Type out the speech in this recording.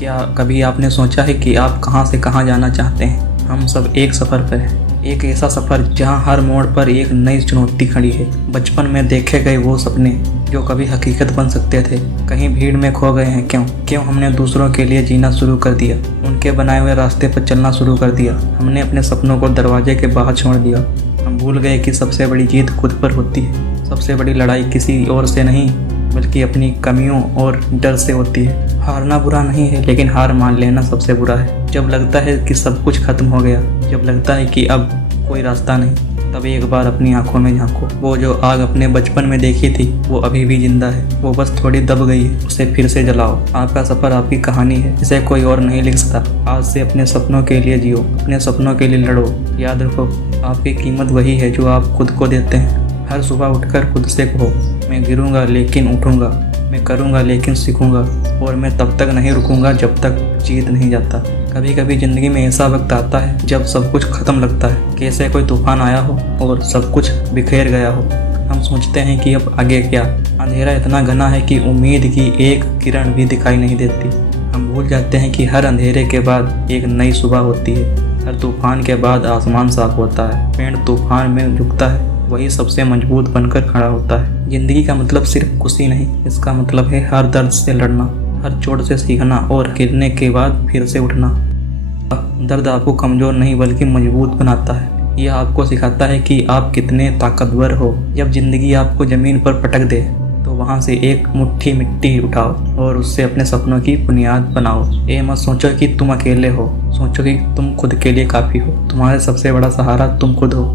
क्या कभी आपने सोचा है कि आप कहां से कहां जाना चाहते हैं? हम सब एक सफ़र पर हैं, एक ऐसा सफ़र जहां हर मोड़ पर एक नई चुनौती खड़ी है। बचपन में देखे गए वो सपने जो कभी हकीकत बन सकते थे, कहीं भीड़ में खो गए हैं। क्यों हमने दूसरों के लिए जीना शुरू कर दिया, उनके बनाए हुए रास्ते पर चलना शुरू कर दिया। हमने अपने सपनों को दरवाजे के बाहर छोड़ दिया। हम भूल गए कि सबसे बड़ी जीत खुद पर होती है। सबसे बड़ी लड़ाई किसी और से नहीं, बल्कि अपनी कमियों और डर से होती है। हारना बुरा नहीं है, लेकिन हार मान लेना सबसे बुरा है। जब लगता है कि सब कुछ खत्म हो गया, जब लगता है कि अब कोई रास्ता नहीं, तब एक बार अपनी आंखों में झांको। वो जो आग अपने बचपन में देखी थी, वो अभी भी जिंदा है। वो बस थोड़ी दब गई है, उसे फिर से जलाओ। आपका सफ़र आपकी कहानी है, इसे कोई और नहीं लिख सकता। आज से अपने सपनों के लिए जियो, अपने सपनों के लिए लड़ो। याद रखो, आपकी कीमत वही है जो आप खुद को देते हैं। हर सुबह उठकर खुद से कहो, मैं गिरूंगा लेकिन उठूंगा, मैं करूंगा लेकिन सीखूंगा, और मैं तब तक नहीं रुकूंगा जब तक जीत नहीं जाता। कभी कभी ज़िंदगी में ऐसा वक्त आता है जब सब कुछ ख़त्म लगता है, कैसे कोई तूफान आया हो और सब कुछ बिखेर गया हो। हम सोचते हैं कि अब आगे क्या। अंधेरा इतना घना है कि उम्मीद की एक किरण भी दिखाई नहीं देती। हम भूल जाते हैं कि हर अंधेरे के बाद एक नई सुबह होती है। हर तूफान के बाद आसमान साफ होता है। पेड़ तूफान में झुकता है, वही सबसे मजबूत बनकर खड़ा होता है। जिंदगी का मतलब सिर्फ खुशी नहीं, इसका मतलब है हर दर्द से लड़ना, हर चोट से सीखना और गिरने के बाद फिर से उठना। दर्द आपको कमज़ोर नहीं बल्कि मजबूत बनाता है। यह आपको सिखाता है कि आप कितने ताकतवर हो। जब जिंदगी आपको ज़मीन पर पटक दे, तो वहाँ से एक मुट्ठी मिट्टी उठाओ और उससे अपने सपनों की बुनियाद बनाओ। ये मत सोचो कि तुम अकेले हो, सोचो कि तुम खुद के लिए काफ़ी हो। तुम्हारा सबसे बड़ा सहारा तुम खुद हो।